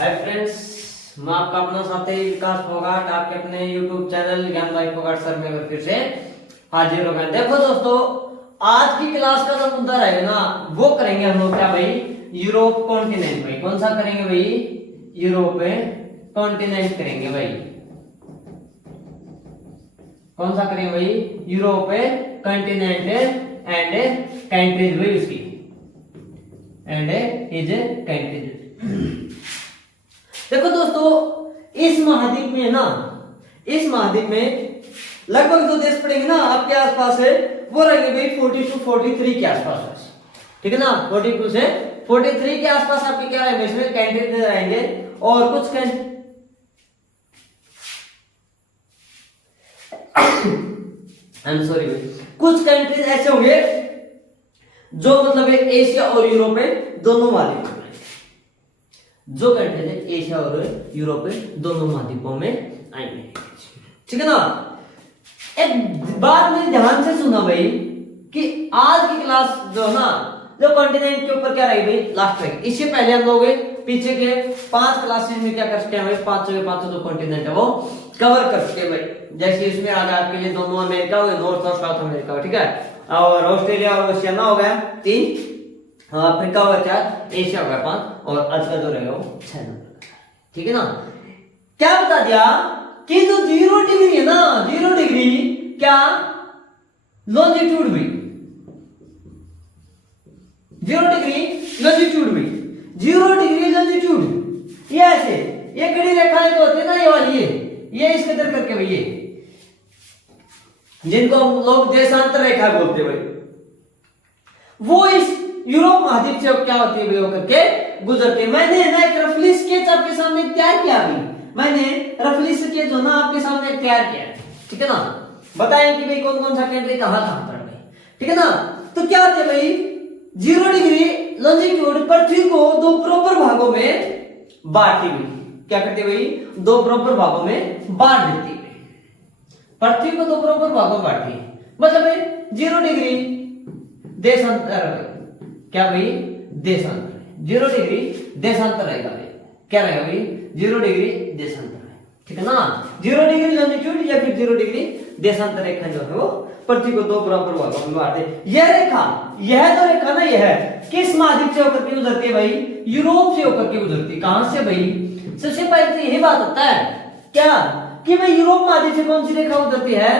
Hi friends, मैं आपका अपना साथी विकास फोगाट आपके अपने YouTube चैनल ज्ञान भाई फोगाट सर में फिर से हाजिर हो गए। देखो दोस्तों, आज की क्लास का जो मुद्दा रहेगा ना वो करेंगे हम लोग क्या भाई, यूरोप कॉन्टिनेंट। भाई कौन सा करेंगे भाई, यूरोप कॉन्टिनेंट करेंगे भाई। कौन सा करेंगे भाई, यूरोप कॉन्टिनेंट एंड कंट्रीज भाई उसकी एंड इज कंट्रीज। देखो दोस्तों, इस महाद्वीप में ना, इस महाद्वीप में लगभग जो देश पड़ेंगे ना आपके आसपास है वो रहेंगे भाई 40 to 43 के आसपास, ठीक है ना। 42 से 43 के आसपास आपके क्या रहेंगे, इसमें कंट्रीज रहेंगे। और कुछ सॉरी भाई, कुछ कंट्रीज ऐसे होंगे जो मतलब एशिया और यूरोप में दोनों महाद्वीप में, जो कंट्रीज है एशिया और यूरोप में दोनों महाद्वीपों में आएंगे, ठीक है ना। एक बात मेरी ध्यान से सुना भाई कि आज की क्लास जो ना, जो कॉन्टिनेंट के ऊपर क्या रही भाई, लास्ट रहेगी। इससे पहले हम लोग पीछे के 5 क्लासेस में क्या कर चुके हैं भाई, 5 जो कॉन्टिनेंट है वो कवर कर चुके हैं भाई। जैसे इसमें आ गया आपके लिए दोनों अमेरिका हो गए, नॉर्थ और साउथ अमेरिका, ठीक है। और ऑस्ट्रेलिया और ओशियाना हो गया 3, अफ्रीका हो गया 4, एशिया हो गया 5, और आज का जो रहेगा वो 6 नंबर, ठीक है ना। क्या बता दिया कि जो 0 डिग्री है ना, 0 डिग्री क्या लॉन्जिट्यूड हुई, 0 डिग्री लॉन्जिट्यूड हुई, 0 डिग्री लॉन्जिट्यूड। ये ऐसे ये कड़ी रेखाएं जो होती है ना, ये वाली ये इसके अंदर करके भाई, ये जिनको हम लोग देशांतर रेखा बोलते हैं भाई, वो इस यूरोप महाद्वीप से क्या होती है भाई, वो करके गुजरते। मैंने ना एक रफली स्केच आपके सामने तैयार किया अभी, मैंने रफली स्केच जो ना आपके सामने तैयार किया, ठीक है ना। बताएं कि भाई कौन कौन सा कंट्री कहां कहां पर है, ठीक है ना। तो क्या होते भाई, 0 डिग्री लॉन्जिट्यूड पृथ्वी को 2 बराबर भागों में बांटती हुई, क्या करती भाई, 2 बराबर भागों में बांट देती है। पृथ्वी को 2 बराबर भागों में बांटती है, मतलब 0 डिग्री देशांतर, क्या भाई, देशांतर। 0 डिग्री देशांतर रहेगा भाई, क्या रहेगा भाई, 0 डिग्री देशांतर, ठीक है ना। 0 डिग्री लॉन्जिट्यूड या फिर 0 डिग्री देशांतर रेखा जो है वो पृथ्वी को 2 बराबर भागों में बांटे। यह रेखा, यह जो रेखा ना, यह किस महाद्वीप से होकर के गुजरती है भाई, यूरोप से होकर के गुजरती है। कहां से भाई, सबसे पहले तो यही बात होता है क्या कि भाई यूरोप महाद्वीप से कौन सी रेखा गुजरती है,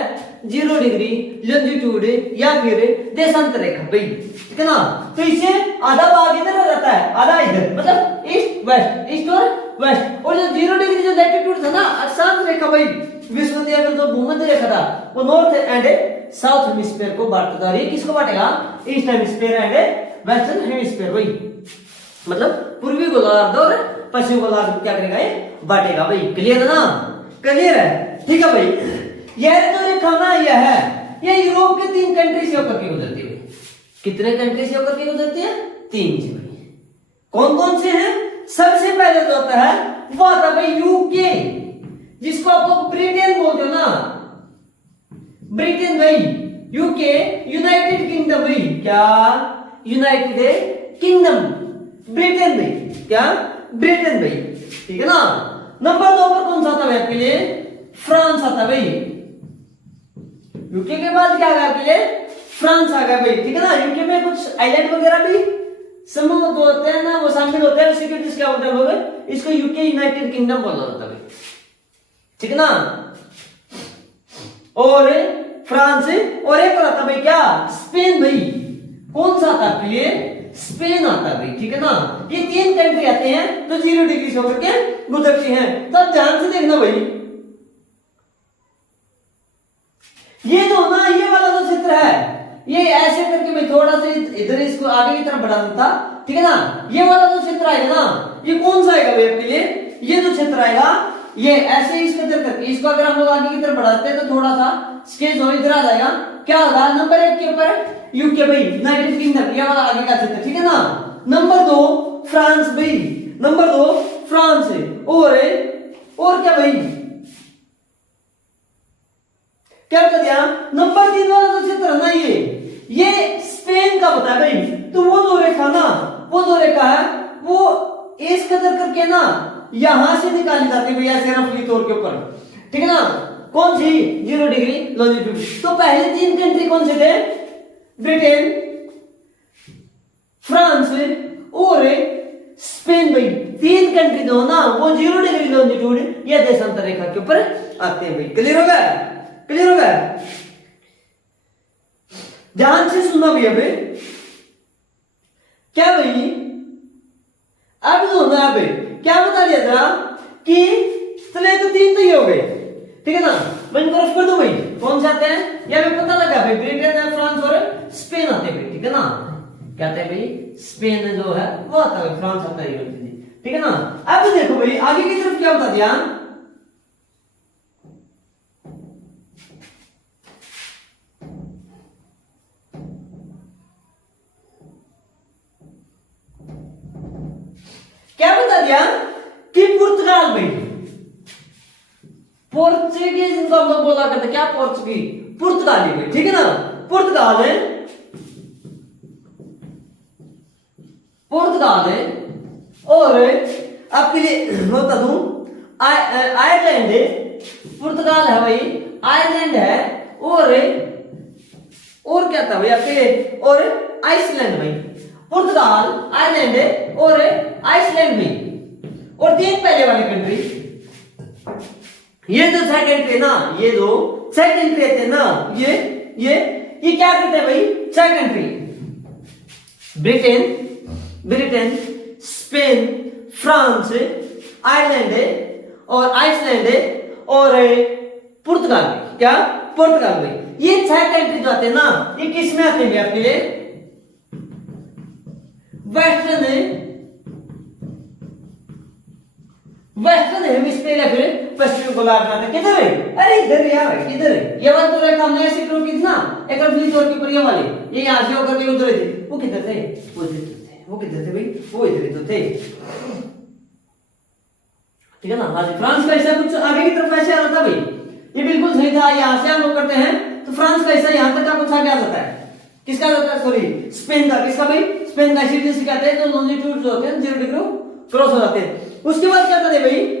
0 डिग्री लॉन्जिट्यूड या फिर देशांतर रेखा भाई, ठीक है ना। तो इसे आधा भाग इधर आ जाता है, आधा इधर, मतलब ईस्ट वेस्ट, ईस्ट और वेस्ट। और जो 0 डिग्री जो लैटिट्यूड था ना, अक्षांश रेखा भाई, विषुवतीय जो भूमध्य रेखा था, वो नॉर्थ एंड साउथ हेमिस्फीयर को बांटता था। ये किसको बांटेगा, east hemisphere and western hemisphere भाई, मतलब पूर्वी गोलार्ध और पश्चिमी गोलार्ध को क्या करेगा, ये बांटेगा भाई। क्लियर है ना, क्लियर है, ठीक है भाई। यह जो रेखा ना, यह है, ये यूरोप के 3 कंट्री से होकर के गुजरती है। कितने कंट्री से होकर के गुजरती है, 3 से भाई। कौन कौन से हैं, सबसे पहले जो होता है वो आता है भाई यूके, जिसको आप लोग ब्रिटेन बोलते हो ना, ब्रिटेन भाई, यूके यूनाइटेड किंगडम भाई, क्या यूनाइटेड किंगडम, ब्रिटेन भाई, क्या ब्रिटेन भाई, ठीक है ना। नंबर 2 पर कौन सा आता है आपके लिए, फ्रांस आता है भाई। यूके के बाद क्या आ गया आपके लिए, फ्रांस आ गया भाई, ठीक है ना। यूके में कुछ आइलैंड वगैरह भी समूह होते हैं ना, वो शामिल होते हैं, सिक्योरिटीज क्या बोलते हैं लोग, इसको यूके यूनाइटेड किंगडम बोला जाता है, ठीक है ना। और फ्रांस, और एक और आता भाई क्या, स्पेन भाई। कौन सा आता आपके लिए, स्पेन आता है भाई, ठीक है ना। ये 3 कंट्री आते हैं तो 0 डिग्री से होकर के गुजरती हैं। तो आप ध्यान से देखना भाई, ये जो ना, ये वाला जो चित्र है, ये ऐसे करके मैं थोड़ा सा इधर इसको आगे की तरफ बढ़ा देता, ठीक है ना। ये वाला जो चित्र आएगा ना, ये कौन सा आएगा भाई आपके लिए, ये जो चित्र आएगा, ये ऐसे इसके अंदर करके इसको अगर हम लोग आगे की तरफ बढ़ाते हैं तो थोड़ा सा स्केच हो इधर आ जाएगा। क्या होगा, नंबर 1 के ऊपर यूके भाई, यूनाइटेड किंगडम, ये वाला आगे का चित्र, ठीक है ना। नंबर 2 फ्रांस भाई, नंबर 2 फ्रांस, और क्या भाई, क्या कर दिया, नंबर 3 वाला जो चित्र है ना, ये स्पेन का बता भाई। तो वो जो रेखा ना, वो जो रेखा है वो इस कदर करके ना यहां से निकाली जाती है भैया ऐसे रफली तौर के ऊपर, ठीक है ना। कौन सी 0 डिग्री लॉन्जिट्यूड। तो पहले 3 कंट्री कौन से थे, ब्रिटेन, फ्रांस और स्पेन। भाई 3 कंट्री जो ना वो 0 डिग्री लॉन्जिट्यूड या देशांतर रेखा के ऊपर आते हैं भाई। क्लियर हो गया, क्लियर हो गया। ध्यान से सुना भैया भाई, क्या भाई अब जो ना अब क्या बता दिया था कि चले तो 3 तो ये हो गए, ठीक है ना। मैं इनको रफ कर दूं भाई, कौन से आते हैं या हमें पता लगा भाई, ब्रिटेन है, फ्रांस और स्पेन आते हैं भाई, ठीक है ना। क्या आते हैं भाई, स्पेन जो है वो आता है, फ्रांस आता है, ठीक है ना। अब देखो भाई आगे की तरफ क्या बता दिया, क्या बता दिया कि पुर्तगाल भाई, पोर्चुगीज इनको हम लोग बोला करते, क्या पोर्चुगीज, पुर्तगाली भाई, ठीक है ना। पुर्तगाल है, पुर्तगाल है और आपके लिए बता दूं आयरलैंड है, पुर्तगाल है भाई, आयरलैंड है और क्या था भाई आपके, और आइसलैंड भाई। पुर्तगाल, आयरलैंड और आइसलैंड में, और 3 पहले वाली कंट्री, ये जो 6 कंट्री ना, ये जो 6 कंट्री थे ना, ये क्या करते हैं भाई, 6 country, Britain, Spain, France, Ireland और आइसलैंड और पुर्तगाल। क्या, पुर्तगाल भाई। ये 6 कंट्री जो आते हैं ना, ये किस में आते हैं आपके लिए, वेस्टर्न हेमिस्फीयर या फिर पश्चिमी गोलार्ध में आते। किधर है, अरे इधर यार, किधर है, ये वाला तो रेखा हमने ऐसे ड्रॉ की थी ना, एक रफली तौर के ऊपर ये वाले, ये यहां से होकर के उधर थे, वो किधर थे, वो इधर थे, वो किधर थे भाई, वो इधर तो थे, ठीक है ना। हाँ जी, फ्रांस का हिस्सा कुछ आगे की तरफ ऐसे आ रहा था भाई, ये बिल्कुल सही था। यहां से हम लोग करते हैं तो फ्रांस का हिस्सा यहां तक का कुछ आगे आ जाता है, किसका होता है, सॉरी स्पेन का, किसका भाई, स्पेन का। इसी से कहते हैं जो लॉन्जिट्यूड जो होते हैं 0 डिग्री क्रॉस हो जाते हैं। उसके बाद क्या था भाई,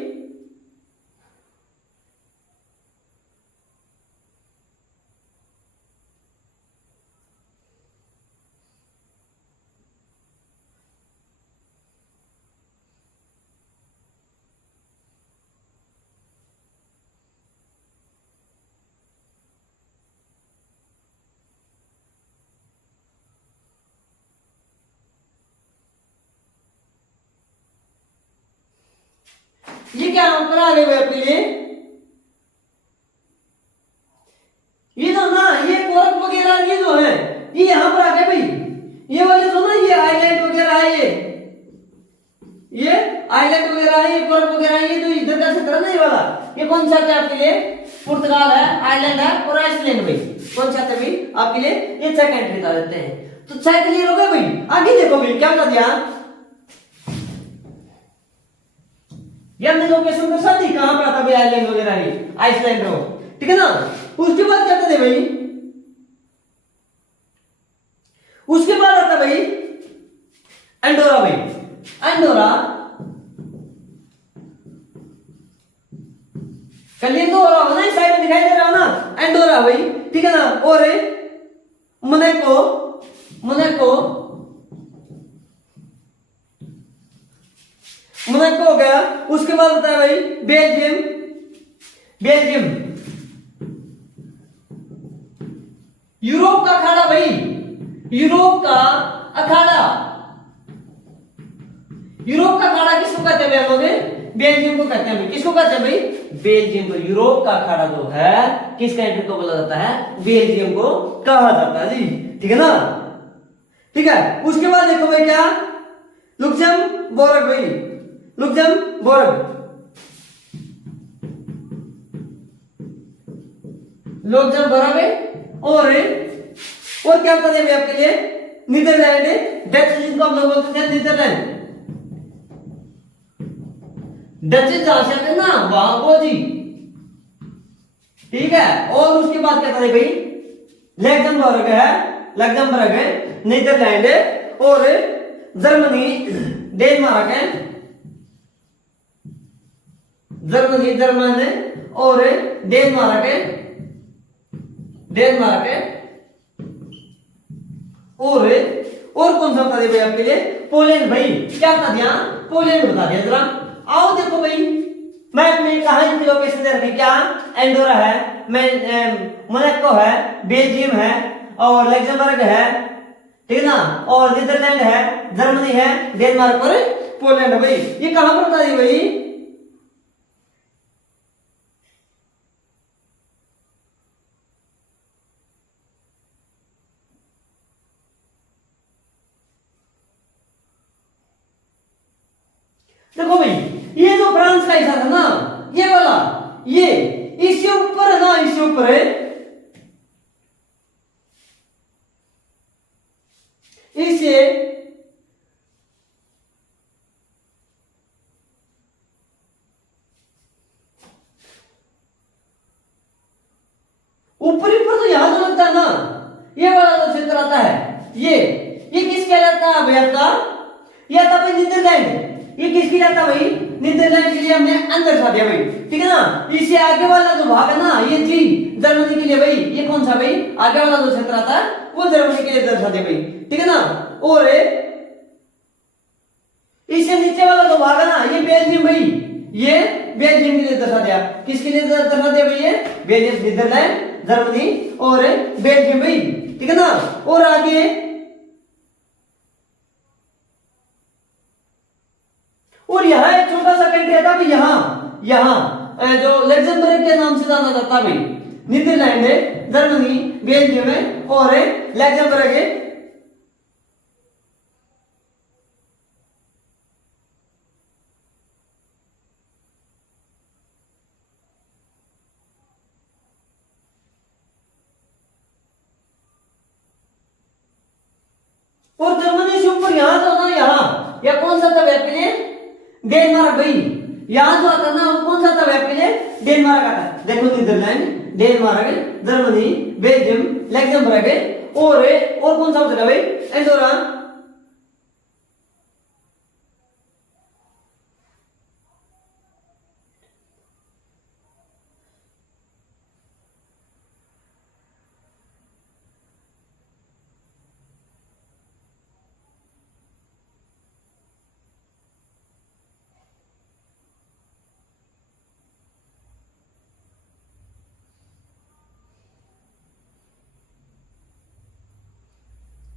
ये क्या ऊपर आ गए आपके लिए, ये जो ना ये कोरक वगैरह ये जो है ये यहां पर आ गए भाई, ये वाले जो ना ये आइलैंड वगैरह है, ये आइलैंड वगैरह है, ये कोरक वगैरह है, ये जो इधर का क्षेत्र है ना, ये वाला, ये कौन सा है आपके लिए, पुर्तगाल है, आइलैंड है और आइसलैंड भाई। कौन सा है भाई आपके लिए, ये 6 कंट्री बता देते हैं। तो 6 क्लियर हो गए भाई। आगे देखो भाई क्या बता दिया, ये हमने लोकेशन दर्शा दी कहां पे आता भाई, आइलैंड वगैरह है, आइसलैंड हो, ठीक है ना। उसके बाद क्या था भाई, उसके बाद आता भाई एंडोरा भाई, एंडोरा कलिंग हो रहा हो ना, इस साइड में दिखाई दे रहा हो ना, एंडोरा भाई, ठीक है ना। और मोनाको, मोनाको हो गया। उसके बाद होता है भाई बेल्जियम, बेल्जियम, यूरोप का अखाड़ा भाई, यूरोप का अखाड़ा, यूरोप का अखाड़ा किसको कहते हैं हम लोग, बेल्जियम को कहते हैं। किसको कहते हैं भाई, बेल्जियम को। यूरोप का अखाड़ा जो है किस कंट्री को बोला जाता है, बेल्जियम को कहा जाता है जी, ठीक है ना। ठीक है, उसके बाद देखो भाई क्या, लुक्सेमबर्ग भाई, लुक्सेमबर्ग, लुक्सेमबर्ग और क्या बता दें आपके लिए, नीदरलैंड, डच जिनको हम लोग बोलते हैं नीदरलैंड, डच जहां से आते ना वहां को जी, ठीक है। और उसके बाद क्या था भाई, लग्जमबर्ग है, लग्जमबर्ग है, नीदरलैंड और जर्मनी, डेनमार्क है, जर्मनी जर्मन और डेनमार्क और कौन सा बता दिया भाई आपके लिए? पोलैंड। भाई क्या बता दिया? पोलैंड बता दिया। जरा आओ देखो भाई मैप में कहा इनकी लोकेशन दे रखी, क्या एंडोरा है, मोनाको है, बेल्जियम है और लग्जमबर्ग है, ठीक है ना, और नीदरलैंड है, जर्मनी है, डेनमार्क और पोलैंड। भाई ये कहां पर बता दी भाई? देखो भाई ये जो फ्रांस का हिस्सा था ना, ये वाला, ये इसके ऊपर है ना, इसके ऊपर है, इसे ऊपरी पर तो यहां तो लगता है ना, ये वाला जो क्षेत्र आता है, ये किस कहलाता है भाई आपका? ये आता भाई नीदरलैंड। ये किसकी जाता भाई? नीदरलैंड के लिए हमने अंदर दर्शा दिया भाई, ठीक है ना। इससे आगे वाला जो भाग है ना, ये जी जर्मनी के लिए भाई। ये कौन सा भाई? आगे वाला जो क्षेत्र आता है वो जर्मनी के लिए दर्शा दिया भाई, ठीक है ना। और इससे नीचे वाला जो भाग है ना, ये बेल्जियम भाई, ये बेल्जियम के लिए दर्शा दिया। किसके लिए दर्शा दिया भाई? ये बेल्जियम, नीदरलैंड, जर्मनी और बेल्जियम भाई, ठीक है ना। और आगे और यहाँ एक छोटा सा कंट्री आता भाई, यहाँ जो लग्जमबर्ग के नाम से जाना जाता भाई। नीदरलैंड है, जर्मनी, बेल्जियम है और लग्जमबर्ग है। और जर्मनी से ऊपर यहां था ना, यहाँ या कौन सा था वेब के लिए? डेनमार्क भाई। यहां जो आता ना वो कौन सा था वेब के लिए? डेनमार्क आता। देखो Netherland, Denmark, Germany, Belgium, Luxembourg और कौन सा बचा भाई? एंडोरा।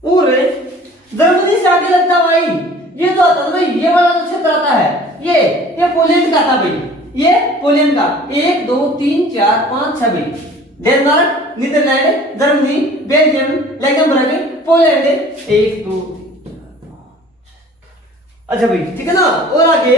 और जर्मनी से आगे लगता भाई, ये जो आता है भाई, ये वाला जो क्षेत्र आता है, ये पोलैंड का था भाई। ये पोलैंड का 1 2 3 4 5 6 भाई। Denmark, Netherland, Germany, Belgium, Luxembourg, Poland 1 2। अच्छा भाई, ठीक है ना। और आगे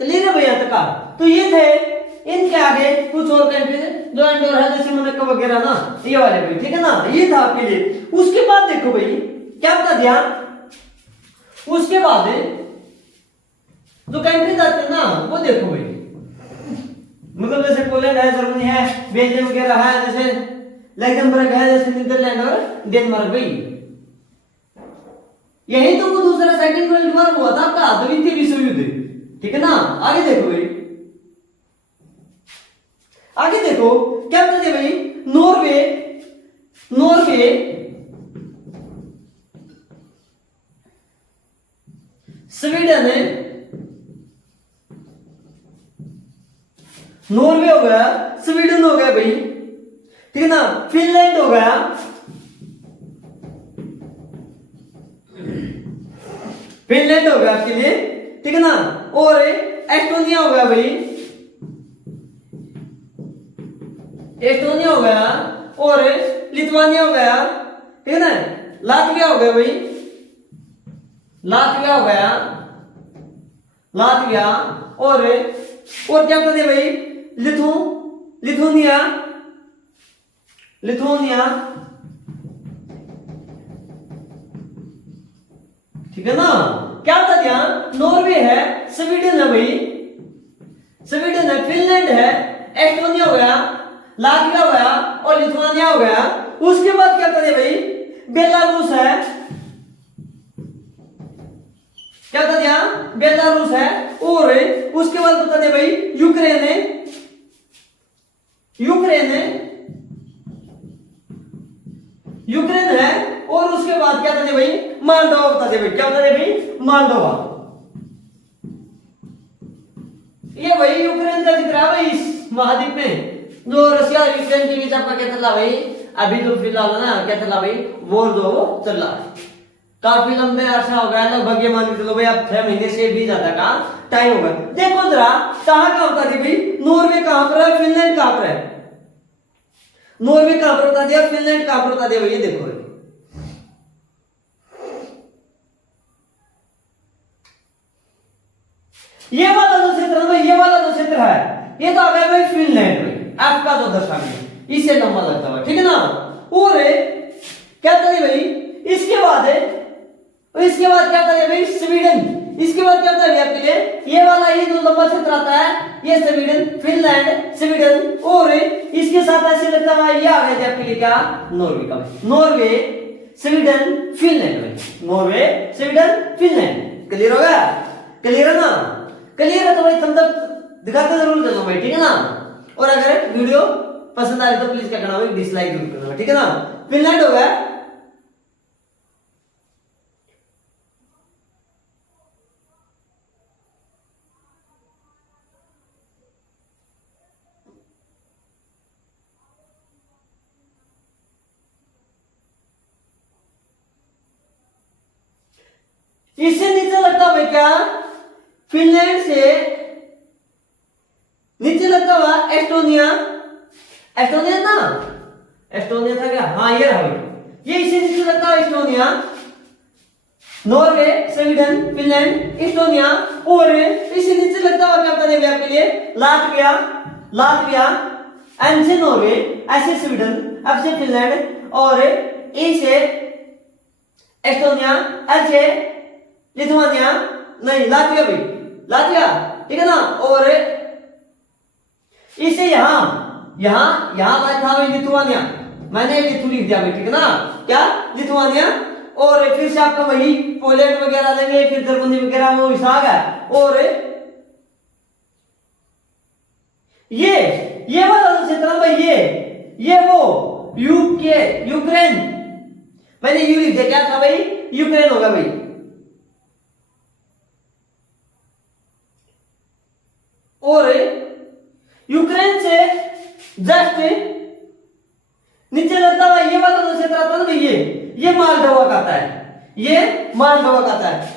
क्लियर है भैया तक का? तो ये थे, इनके आगे कुछ और कंट्री जो एंडोर है, जैसे मोनाको वगैरह ना, ये वाले भाई, ठीक है ना। ये था आपके लिए। उसके बाद देखो भाई क्या बता दिया, उसके बाद जो कंट्री आते हैं ना वो देखो भाई, मतलब जैसे पोलैंड है, जर्मनी है, बेल्जियम वगैरह है, जैसे लग्जमबर्ग है, जैसे नीदरलैंड और डेनमार्क भाई। यही तो वो दूसरा सेकंड वर्ल्ड वॉर हुआ था आपका, द्वितीय विश्व युद्ध, ठीक है ना। आगे देखो भाई, आगे देखो क्या बताते भाई? नॉर्वे स्वीडन है, नॉर्वे हो गया, स्वीडन हो गया भाई, ठीक है ना। फिनलैंड हो गया, फिनलैंड हो गया आपके लिए, ठीक है ना। और एस्टोनिया हो गया भाई, एस्टोनिया हो गया और लिथुआनिया हो गया, ठीक है ना। लातविया हो गया भाई, लातविया हो गया, लातविया और और क्या बता दिया भाई, लिथुनिया, ठीक है ना। क्या बता दिया, नॉर्वे है, स्वीडन है भाई, स्वीडन है, फिनलैंड है, एस्टोनिया हो गया, लातविया हो गया और लिथुआनिया हो गया। उसके बाद क्या बता दिया भाई, बेलारूस है, क्या बता दिया, बेलारूस है। और उसके बाद बता दिया भाई यूक्रेन है, यूक्रेन है। और उसके बाद क्या बता दिया भाई, मालदोवा बता दिया भाई, क्या बता दिया भाई, मालदोवा। ये भाई यूक्रेन का जिक्र है भाई इस महाद्वीप में, जो रशिया और यूक्रेन के बीच आपका क्या चल रहा भाई, अभी तो फिलहाल ना क्या चल रहा भाई, वॉर जो चल रहा है। काफी लंबे अरसा हो गया, लगभग ये मान के चलो भाई अब 6 महीने से भी ज्यादा का टाइम होगा। देखो जरा कहां बता दी भाई, नॉर्वे कहां पर है, फिनलैंड कहां पर है, नॉर्वे कहां पर बता दिया, फिनलैंड कहां पर बता दिया भाई, ये देखो भाई। ये वाला जो क्षेत्र है, ये वाला जो क्षेत्र है, ये तो आ गया भाई फिनलैंड भाई, आपका जो दर्शान है इसे लंबा लगता है, ठीक है ना। और क्या करें भाई, इसके बाद क्या करें भाई, स्वीडन। इसके बाद क्या करें आपके लिए, ये वाला ये जो लंबा क्षेत्र आता है, ये स्वीडन, फिनलैंड, स्वीडन। और इसके साथ ऐसे लगता है ये आ गया आपके लिए क्या, नॉर्वे का, नॉर्वे, स्वीडन, फिनलैंड भाई, नॉर्वे, स्वीडन, फिनलैंड। क्लियर हो गया, क्लियर है ना, क्लियर है तो भाई थम्स अप दिखाते जरूर चलो भाई, ठीक है ना। और अगर वीडियो पसंद आ रही तो प्लीज क्या करना भाई, डिसलाइक जरूर करना, ठीक है ना। फिनलैंड हो गया। इससे नीचे लगता भाई क्या, फिनलैंड से नीचे लगता हुआ एस्टोनिया, एस्टोनिया ना, एस्टोनिया था क्या, हाँ ये रहा भाई, ये इसे नीचे लगता है Estonia, Norway, Sweden, Finland, Estonia. और इसे नीचे लगता हुआ क्या बता देंगे आपके लिए, लातविया, एन से नॉर्वे, ऐसे स्वीडन, एफ से फिनलैंड और ए से एस्टोनिया, एल से लिथुआनिया, नहीं लातविया भाई, लातविया, ठीक है ना। और इसे यहां था भाई लिथुआनिया, मैंने लिथु लिख दिया भाई, ठीक है ना, क्या लिथुआनिया। और फिर से आपका वही पोलैंड वगैरह देंगे, फिर जर्मनी वगैरह वो हिसाब है। और ये वाला जो क्षेत्र भाई, ये वो यूक्रेन, मैंने यू लिख दिया, क्या था भाई, यूक्रेन होगा भाई। और यूक्रेन से जस्ट नीचे लगता हुआ ये वाला जो क्षेत्र आता है ना, ये मालदोवा का आता है, ये मालदोवा का आता है।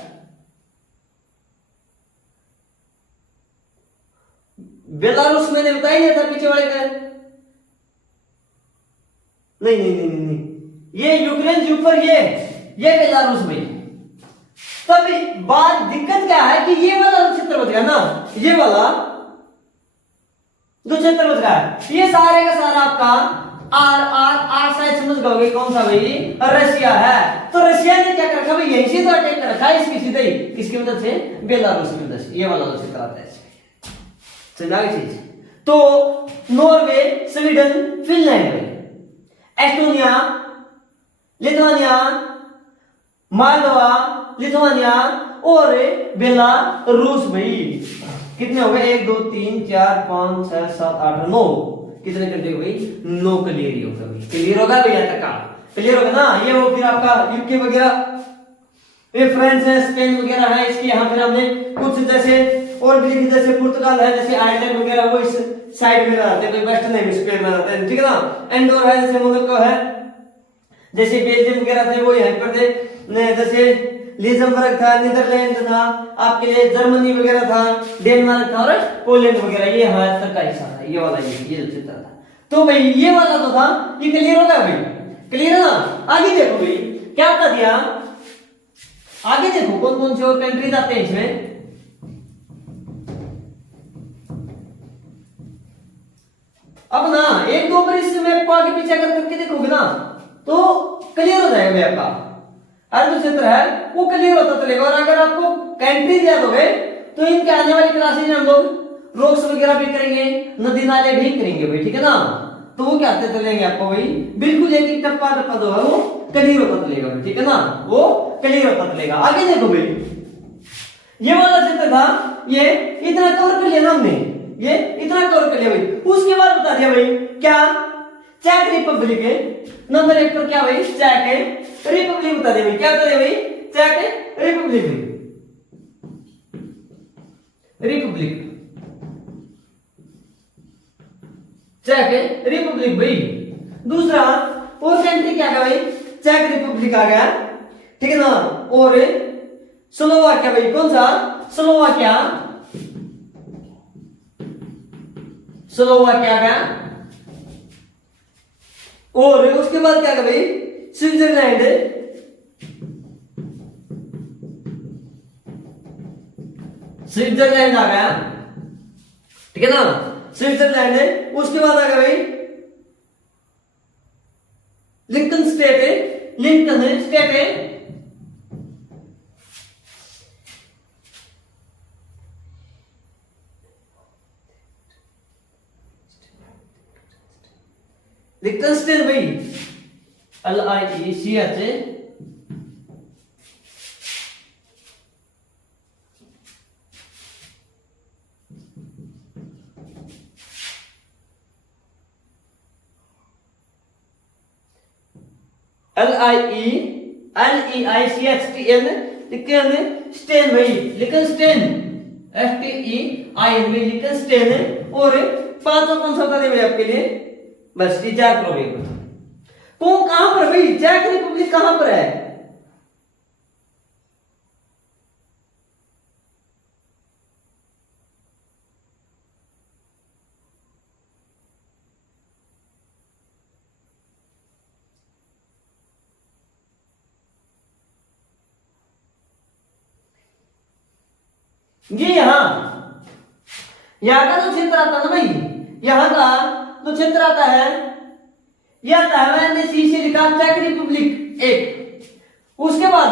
बेलारूस मैंने बताया नहीं था पीछे वाले का, नहीं, ये यूक्रेन के ऊपर ये बेलारूस में। तब बात दिक्कत क्या है कि ये वाला जो क्षेत्र बच गया ना, ये वाला जो क्षेत्र बच रहा है, ये सारे का सारा आपका आर शायद समझ गए कौन सा भाई, रशिया है। तो रशिया ने क्या कर रखा भाई, यहीं से तो अटैक कर रखा है, इसकी सीधे ही किसकी मदद से, बेलारूस की मदद से। ये वाला जो क्षेत्र आता है, समझा गई चीज। तो Norway, Sweden, Finland, Estonia, Lithuania, Moldova, Lithuania और बेलारूस भाई। कितने हो गए, 1 2 3 4 5 6 7 8 9, कितने कंट्री हो गई, 9 क्लियर ही होगा भाई, क्लियर होगा भैया तक का, क्लियर होगा ना। ये वो फिर आपका यूके वगैरह, ये फ्रांस है, स्पेन वगैरह है, इसके यहाँ फिर हमने कुछ जैसे और भी लिखी, जैसे पुर्तगाल है, जैसे आयरलैंड वगैरह, वो इस साइड में रहते हैं, वेस्टर्न हेमिस्फीयर में रहते हैं, ठीक है ना। एंडोर है, जैसे मोनाको है, जैसे बेल्जियम वगैरह थे वो यहाँ पर थे, जैसे लिजमबर्ग था, नीदरलैंड था, आपके लिए जर्मनी वगैरह था, डेनमार्क था और पोलैंड वगैरह, ये यहाँ तक का हिस्सा था, ये वाला ये क्षेत्र था। तो भाई ये वाला तो था, ये क्लियर हो गया भाई, क्लियर है ना। आगे देखो भाई क्या बता दिया, आगे देखो कौन कौन से और कंट्रीज आते हैं इसमें। अब ना एक दो बार इस मैप को आगे पीछे अगर करके देखोगे ना तो क्लियर हो जाएगा मैप का। जो क्षेत्र है वो क्लियर होता चलेगा। और अगर आपको कंट्रीज याद हो गए तो इनके आने वाली क्लासेज में हम लोग रोक्स वगैरह भी करेंगे, नदी नाले भी करेंगे भाई, ठीक है ना। तो वो क्या आते चलेंगे आपको भाई, बिल्कुल एक एक टप्पा टप्पा जो है वो क्लियर होता चलेगा, ठीक है ना, वो क्लियर होता चलेगा। आगे देखो भाई, ये वाला क्षेत्र था, ये इतना कवर कर लिया ना हमने, ये इतना कवर कर लिया भाई। उसके बाद बता दिया भाई क्या, चेक रिपब्लिक है नंबर 1 पर, क्या भाई चेक रिपब्लिक बता दिया भाई। क्या बता दिया भाई, चेक रिपब्लिक भाई, रिपब्लिक चेक रिपब्लिक भाई। दूसरा और कंट्री क्या भाई, चेक रिपब्लिक आ गया, ठीक है ना। और स्लोवाकिया भाई, कौन सा, स्लोवाकिया, स्लोवाकिया आ गया। और उसके बाद क्या है भाई, स्विट्जरलैंड, स्विट्जरलैंड आ गया, ठीक है ना, स्विट्जरलैंड है। उसके बाद आ गया भाई लिंकन स्टेट है, लिंकन स्टेट है। लिंकनस्टेन भाई, LIECH, LIECHTN, लिंकनस्टेन भाई, लिंकनस्टेन STEIN भाई, लिंकनस्टेन है। और पांचवा कौन सा बता दे भाई आपके लिए, बस ये चेक रिपब्लिक। तो कहां पर भाई, चेक रिपब्लिक कहां पर है, ये यहां का जो क्षेत्र आता है ना भाई, यहां का जो क्षेत्र आता है, यह आता है, मैंने सी से लिखा चेक रिपब्लिक 1। उसके बाद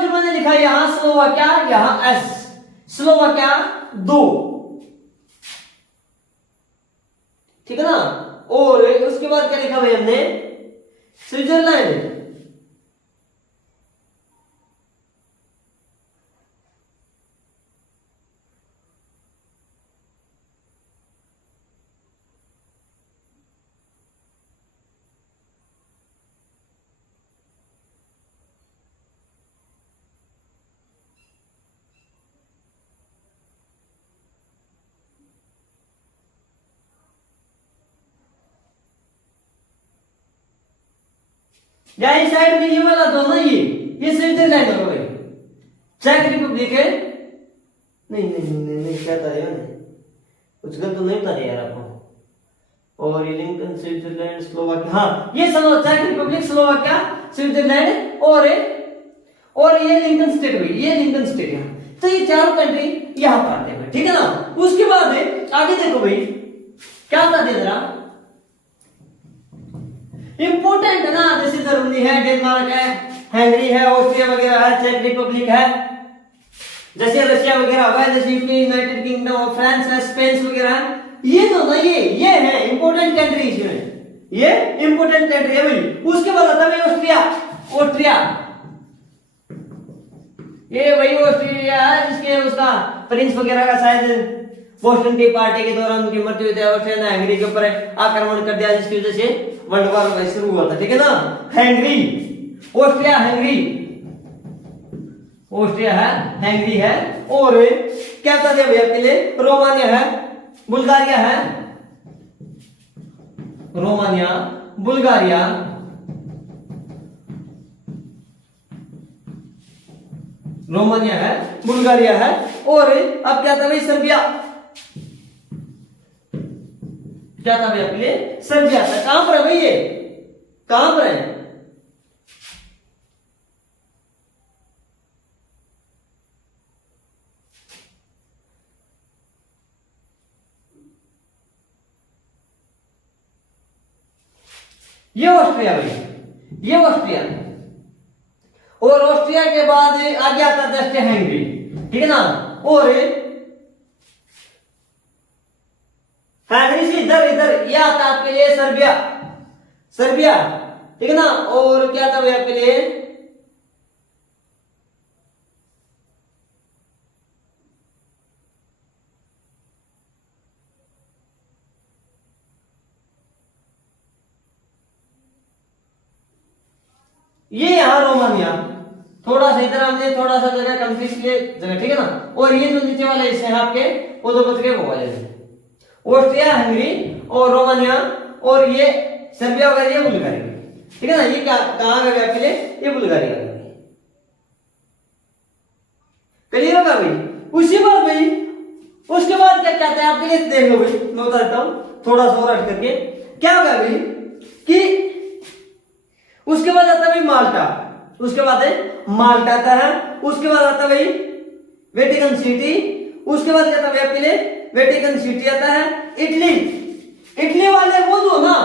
फिर मैंने लिखा यहां स्लोवाकिया, यहां S, स्लोवाकिया 2, ठीक है ना। और उसके बाद क्या लिखा भाई हमने, स्विट्जरलैंड, या इस साइड में ये वाला दो ना, ये स्विट्जरलैंड हो गई, चेक रिपब्लिक है। नहीं नहीं नहीं नहीं, क्या था यार, कुछ गलत तो नहीं बता रहे यार आपको। और ये लिंकन, स्विट्जरलैंड, स्लोवाकिया, हाँ ये समझो, चेक रिपब्लिक, स्लोवाकिया, स्विट्जरलैंड और ये लिंकन स्टेट हुई, ये लिंकन स्टेट है। तो ये चारों कंट्री यहां पर आते हैं, ठीक है ना। उसके बाद आगे देखो भाई क्या बता दिया जरा, इंपोर्टेंट है ना, जैसे जर्मनी है, डेनमार्क है, हंगरी है, ऑस्ट्रिया वगैरह है, चेक रिपब्लिक है, जैसे रशिया वगैरह हुआ है, जैसे यूनाइटेड किंगडम, फ्रांस है, स्पेन वगैरह है। ये जो ना ये है इंपोर्टेंट कंट्री, इसमें ये इंपोर्टेंट कंट्री है भाई। उसके बाद आता है ऑस्ट्रिया, ऑस्ट्रिया ये वही ऑस्ट्रेलिया है जिसके उसका प्रिंस वगैरह का शायद बोस्टन टी पार्टी के दौरान उनकी मृत्यु हुई थी। ऑस्ट्रिया ने हंगरी के ऊपर आक्रमण कर दिया जिसकी वजह से वर्ल्ड वॉर शुरू हुआ था, ठीक है ना। हंगरी, ऑस्ट्रिया, हंगरी, ऑस्ट्रिया है, हंगरी है। और क्या बता दिया भैया आपके लिए, रोमानिया है, बुल्गारिया है, रोमानिया, बुल्गारिया, रोमानिया है, बुल्गारिया है। और अब क्या था भाई, सर्बिया, क्या था भाई आपके लिए, सर्बिया था। कहां पर है भाई, ये कहां पर है, ये ऑस्ट्रिया भाई, ये ऑस्ट्रिया, और ऑस्ट्रिया के बाद आगे आता जस्ट हंगरी, ठीक है ना, और हंगरी से इधर इधर ये आता आपके लिए सर्बिया, सर्बिया, ठीक है ना, और क्या था भाई आपके लिए, ये यहाँ रोमानिया, थोड़ा सा इधर हमने थोड़ा सा जगह कंफ्यूज किए जगह, ठीक है ना, और ये जो नीचे वाले हिस्से हैं आपके वो दो बच गए वो वाले, ऑस्ट्रिया, हंगरी और रोमानिया, और ये सर्बिया वगैरह, ये बुल्गारिया, ठीक है ना, ये क्या कहां का गया आपके लिए, ये बुल्गारिया का। क्लियर होगा भाई। उसी बात भाई, उसके बाद क्या कहते हैं आपके लिए, देख लो भाई, मैं बता देता हूं थोड़ा सा और हट करके, क्या होगा भाई कि उसके बाद आता है भाई माल्टा, उसके बाद है माल्टा आता है, उसके बाद आता है भाई वेटिकन सिटी, उसके बाद क्या आता है आपके लिए, वेटिकन सिटी आता है, इटली, इटली वाले वो जो ना,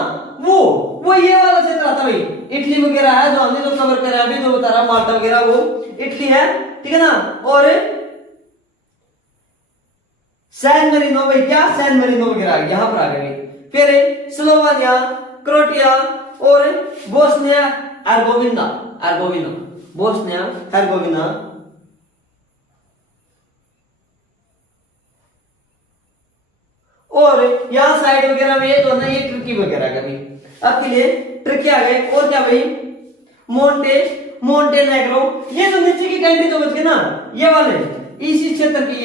वो ये वाला क्षेत्र आता है भाई, इटली वगैरह है जो हमने जो कवर करा अभी जो बता रहा माल्टा वगैरह, वो इटली है, ठीक है ना, और सैन मरीनो भाई, क्या सैन मरीनो वगैरह यहां पर आ गए, फिर स्लोवानिया, क्रोएशिया और Bosnia Herzegovina, Herzegovina, Bosnia Herzegovina, और यहां साइड वगैरह में ये जो ना ये टर्की वगैरह का भी आपके लिए टर्की आ गए, और क्या भाई मोंटेनेग्रो, ये जो नीचे की कंट्री जो बच गए ना ये वाले इसी क्षेत्र की,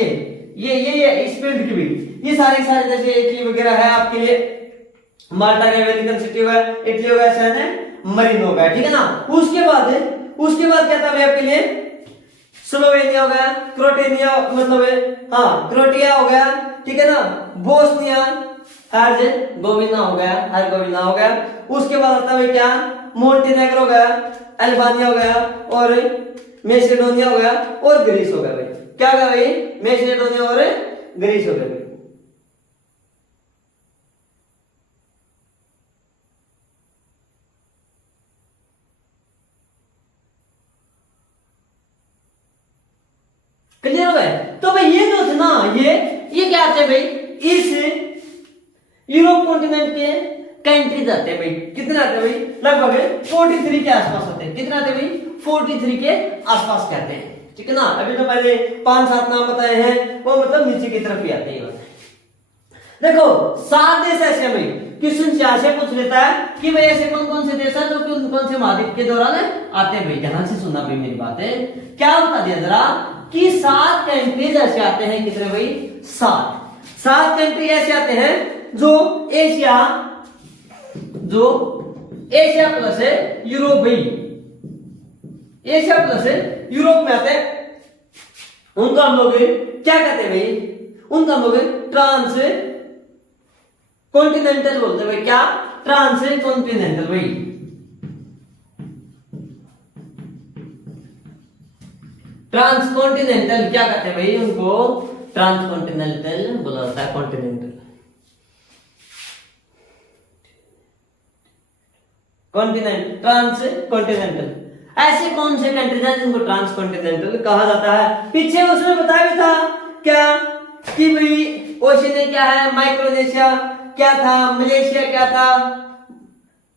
ये स्पेन की भी, ये सारी जैसे इटली वगैरह है आपके लिए, माल्टा का वेटिकन सिटी हुआ, इटली हो गया, सैन मरीनो हो गया, ठीक है ना, उसके बाद क्या था भाई आपके लिए, स्लोवेनिया हो गया, क्रोएशिया मतलब हाँ क्रोएशिया हो गया, ठीक है ना, बोस्निया हर्जेगोविना हो गया, हर्जेगोविना हो गया, उसके बाद आता है क्या, मोंटेनेग्रो हो गया, अल्बानिया हो गया, और मैसेडोनिया हो गया, और ग्रीस हो गया भाई, क्या हो गया भाई, मैसेडोनिया और ग्रीस हो गया भाई। क्लियर हो गए। तो भाई ये जो थे ना ये क्या आते हैं भाई, इस यूरोप कॉन्टिनेंट के कंट्रीज आते हैं भाई, कितने आते हैं भाई, लगभग 43 के आसपास आते हैं, कितने आते हैं भाई, 43 के आसपास कहते हैं, ठीक है ना, अभी तो पहले 5-7 नाम बताए हैं, वो मतलब नीचे की तरफ ही आते हैं। देखो 7 देश ऐसे भाई, क्वेश्चन यहाँ से पूछ लेता है कि भाई ऐसे कौन कौन से देश है जो कि कौन से महाद्वीप के दौरान आते हैं भाई, ध्यान से सुनना भाई मेरी बात है, क्या बता दिया जरा कि 7 कंट्रीज ऐसे आते हैं, कितने भाई, 7 कंट्री ऐसे आते हैं जो एशिया प्लस है यूरोप भाई, एशिया प्लस है यूरोप में आते हैं, उनका हम लोग क्या कहते हैं भाई, उनका हम लोग ट्रांस कॉन्टिनेंटल बोलते हैं भाई, क्या, ट्रांस कॉन्टिनेंटल भाई, ट्रांस कॉन्टिनेंटल क्या कहते हैं भाई, उनको ट्रांस कॉन्टिनेंटल बोला जाता है, कॉन्टिनेंटल कॉन्टिनेंट ट्रांस कॉन्टिनेंटल, ऐसे कौन से कंट्रीज हैं जिनको ट्रांस कॉन्टिनेंटल कहा जाता है, पीछे उसमें बताया भी था क्या कि भाई ओशिनिया क्या है, माइक्रोनेशिया क्या था, मलेशिया क्या था,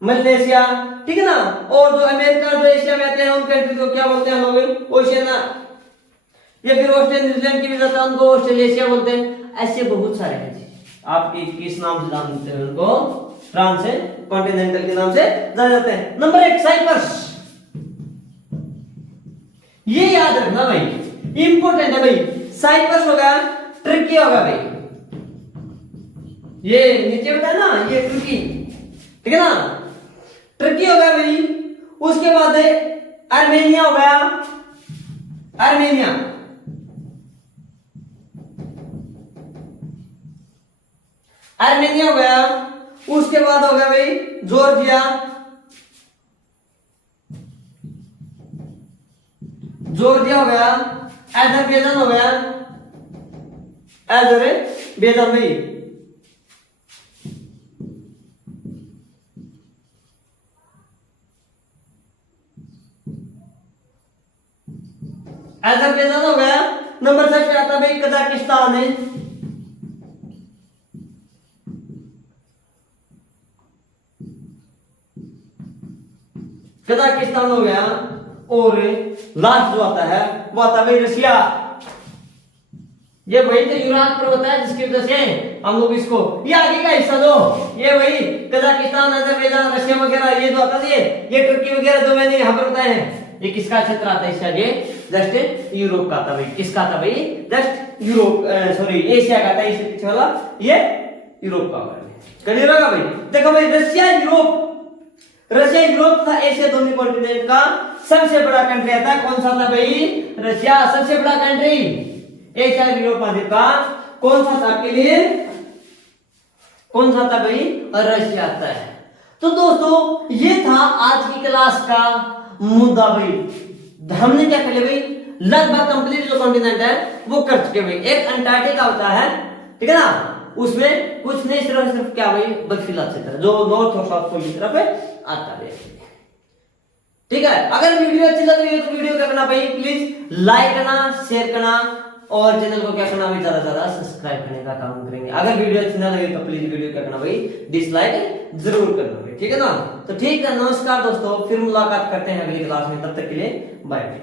मलेशिया, ठीक है ना, और जो अमेरिका जो एशिया में आते हैं उन कंट्री को क्या बोलते हैं हम लोग, ओशिनिया, या फिर ऑस्ट्रेलिया न्यूजीलैंड की भी जाता है उनको ऑस्ट्रेलेशिया बोलते हैं, ऐसे बहुत सारे हैं जी, आप किस नाम से जानते हैं उनको, ट्रांस कॉन्टिनेंटल के नाम से जाने जाते हैं। नंबर 1 साइप्रस, ये याद रखना भाई, इंपॉर्टेंट है भाई, साइप्रस होगा, टर्की होगा भाई, ये नीचे बताया ना ये टर्की, ठीक है ना, टर्की हो गया भाई, उसके बाद आर्मेनिया हो गया, आर्मेनिया, आर्मेनिया हो गया, उसके बाद हो गया भाई जॉर्जिया, जॉर्जिया हो गया, अजरबैजान हो गया, अजरबैजान भाई, अजरबैजान हो गया। नंबर 6 पे आता है भाई कजाकिस्तान है। कजाकिस्तान हो गया। और लास्ट जो आता है वो आता है भाई रशिया। ये वही तो यूरान पर्वत है जिसकी वजह से हम लोग इसको, ये आगे का हिस्सा जो ये वही कजाकिस्तान, अजरबैजान, रशिया वगैरह ये जो आता है ये टर्की वगैरह जो मैंने यहाँ पर बताए हैं, ये किसका क्षेत्र आता है? इसका ये जस्ट यूरोप का आता भाई। किसका आता भाई? जस्ट यूरोप, सॉरी एशिया का आता है। इससे पीछे वाला ये यूरोप का होगा। क्लियर होगा भाई? देखो भाई रशिया यूरोप था एशिया दोनों कॉन्टिनेंट का सबसे बड़ा कंट्री आता है। कौन सा था भाई? रशिया सबसे बड़ा कंट्री एशिया यूरोप महाद्वीप का कौन सा था आपके लिए? कौन सा था भाई? रशिया आता है। तो दोस्तों ये था आज की क्लास का मुद्दा भाई। हमने क्या कर लिया भाई? लगभग कंप्लीट जो कॉन्टिनेंट है वो कर चुके भाई। एक अंटार्कटिका होता है, ठीक है ना, उसमें कुछ नहीं, सिर्फ क्या भाई बर्फीला क्षेत्र जो नॉर्थ और साउथ पोल की तरफ आता है। ठीक है, अगर वीडियो अच्छी लग रही है तो वीडियो क्या करना भाई, प्लीज लाइक करना, शेयर करना और चैनल को क्या करना भाई, ज्यादा से ज्यादा सब्सक्राइब करने का काम करेंगे। अगर वीडियो अच्छी ना लगे तो प्लीज वीडियो क्या करना भाई, डिसलाइक जरूर करना भाई। ठीक है ना? तो ठीक है, नमस्कार दोस्तों, फिर मुलाकात करते हैं अगली क्लास में। तब तक के लिए बाय।